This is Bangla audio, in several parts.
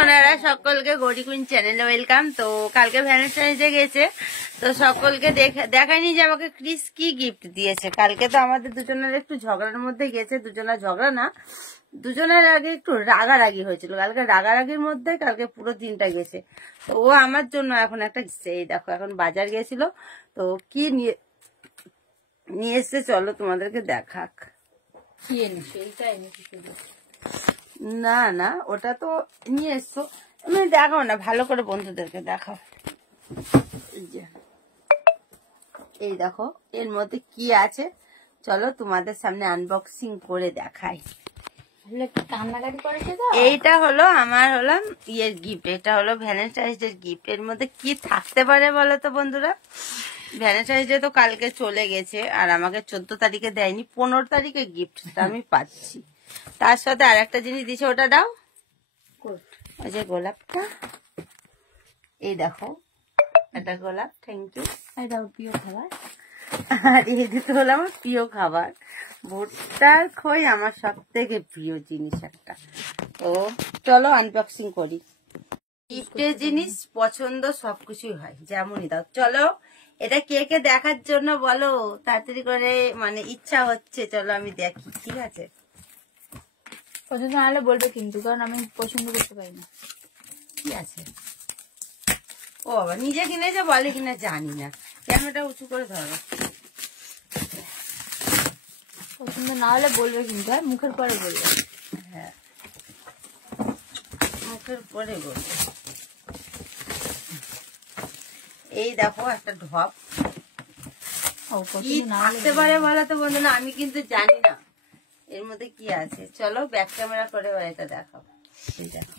সোনারা, সকলকে গৌরী কুইন চ্যানেলে ওয়েলকাম। তো কালকে ভ্যালেন্টাইন্স ডে গেছে, তো সকলকে দেখায়নি যে আমাকে ক্রিস কি গিফট দিয়েছে। কালকে তো আমাদের দুজনের একটু ঝগড়ার মধ্যে গেছে, দুজনের ঝগড়া না, দুজনের আগে একটু রাগারাগি হয়েছিল। কালকে রাগারাগির মধ্যে কালকে পুরো দিনটা গেছে। তো ও আমার জন্য এখন একটা এই দেখো, এখন বাজার গেছিল, তো কি নিয়ে এসছে চলো তোমাদেরকে দেখাক। কি এনেছো? এইটা এনেছি শুধু? না না, ওটা তো নিয়ে এসছো, তুমি দেখাও না, ভালো করে বন্ধুদেরকে দেখাও। এই দেখো এর মধ্যে কি আছে, চলো তোমাদের সামনে আনবক্সিং করে দেখাই। কান্নাকাটি করেছে তো। এইটা হলো আমার ইয়ের গিফট, এটা হলো ভ্যালেন্টাইন্স ডে গিফট। এর মধ্যে কি থাকতে পারে বলো তো বন্ধুরা? ভ্যালেন্টাইন্স ডে তো কালকে চলে গেছে, আর আমাকে 14 তারিখে দেয়নি, 15 তারিখে গিফটটা আমি পাচ্ছি। তার সাথে আর একটা জিনিস দিছে, ওটা দাও, ওই যে গোলাপটা, এই দেখো এটা গোলাপ, থ্যাংক ইউ। এটা প্রিয় খাবার, আর এই দুটো হলো আমার প্রিয় খাবার, ভুট্টার খই আমার সব থেকে প্রিয় জিনিস একটা। তো চলো আনবক্সিং করি। গিফটের জিনিস পছন্দ সবকিছুই হয়, যেমনই দাও। চলো এটা কে কে দেখার জন্য বলো, তাড়াতাড়ি করে, মানে ইচ্ছা হচ্ছে, চলো আমি দেখি, ঠিক আছে? পছন্দ না হলে বলবে কিন্তু, কারণ আমি পছন্দ করতে পারি না। কি আছে? ও বাবা, নিজে কিনেছে বলে কিনা জানি না, ক্যামেরাটা উঁচু করে ধরো। পছন্দ না হলে বলবে কিন্তু, আর মুখের পরে বলবে। হ্যাঁ, মুখের পরে বলবে। এই দেখো একটা ঢপ, কি থাকতে পারে বলো তো বন্ধুরা? আমি কিন্তু জানি না এর মধ্যে কি আছে। চলো ব্যাক ক্যামেরা করে এটা দেখাও। এই দেখো,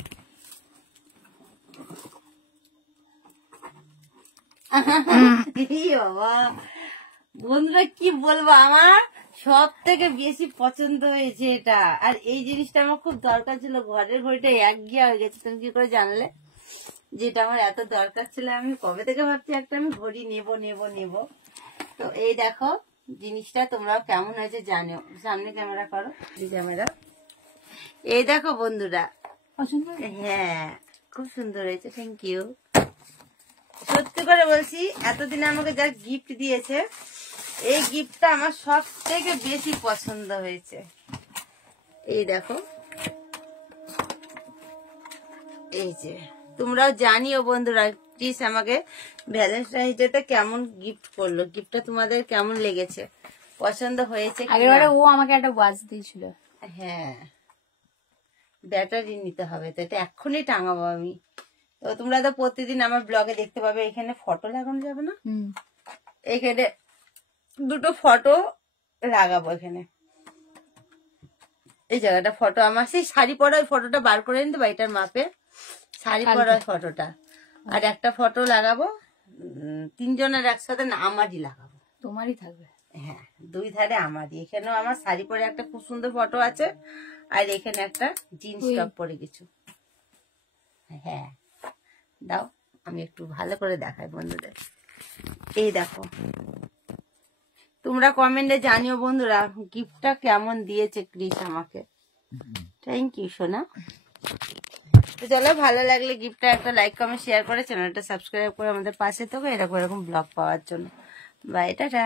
বাবা বন্ধুরা কি বলবো, আমার সব থেকে বেশি পছন্দ হয়েছে এটা। আর এই জিনিসটা আমার খুব দরকার ছিল, ঘরের ঘড়িটা একঘেয়ে হয়ে গেছে। তুমি কি করে জানলে যেটা আমার এত দরকার ছিল? আমি কবে থেকে ভাবছি একটা আমি ঘড়ি নেব। তো এই দেখো জিনিসটা, তোমরাও কেমন হয়েছে জানো। সামনে ক্যামেরা করো, ক্যামেরা। এই দেখো বন্ধুরা, পছন্দ? হ্যাঁ খুব সুন্দর হয়েছে, থ্যাংক ইউ। সত্যি করে বলছি, এতদিন আমাকে যা গিফট দিয়েছে, এই গিফটটা আমার সব থেকে বেশি পছন্দ হয়েছে। এই দেখো, এই যে তোমরাও জানিও বন্ধুরা, প্লিজ আমাকে ভ্যালেন্টাইন্স ডে তে কেমন গিফট করলো, গিফটটা তোমাদের কেমন লেগেছে, পছন্দ হয়েছে? আগেরবারে ও আমাকে একটা ওয়াচ দিয়েছিল। হ্যাঁ, ব্যাটারি নিতে হবে, তো এটা এক্ষুনি টাঙাবো আমি। তো তোমরা তো প্রতিদিন আমার ব্লগে দেখতে পাবে, এখানে ফটো লাগানো যাবে না, এখানে দুটো ফটো লাগাবো। এখানে এই জায়গাটা ফটো, আমার সেই শাড়ি পরা ওই ফটোটা বার করে নিতে, বাড়িটার মাপে শাড়ি পরা ফটোটা, আর একটা ফটো লাগাবো, তিনজনের একসাথে না, আমারই লাগাবো। তোমারই থাকবে? হ্যাঁ, দুই ধারে আমারই। এখানেও আমার শাড়ি পরে একটা খুব সুন্দর ফটো আছে, আর এখানে একটা জিন্স টপ পরে কিছু। হ্যাঁ দাও, আমি একটু ভালো করে দেখাই বন্ধুদের। এই দেখো, তোমরা কমেন্টে জানিও বন্ধুরা গিফটটা কেমন দিয়েছে ক্রিস আমাকে। থ্যাংক ইউ সোনা। তো চলো, ভালো লাগলে গিফটটা একটা লাইক কমেন্ট শেয়ার করে চ্যানেলটা সাবস্ক্রাইব করে আমাদের পাশে থাকো এরকম ব্লগ পাওয়ার জন্য। Bye, tata.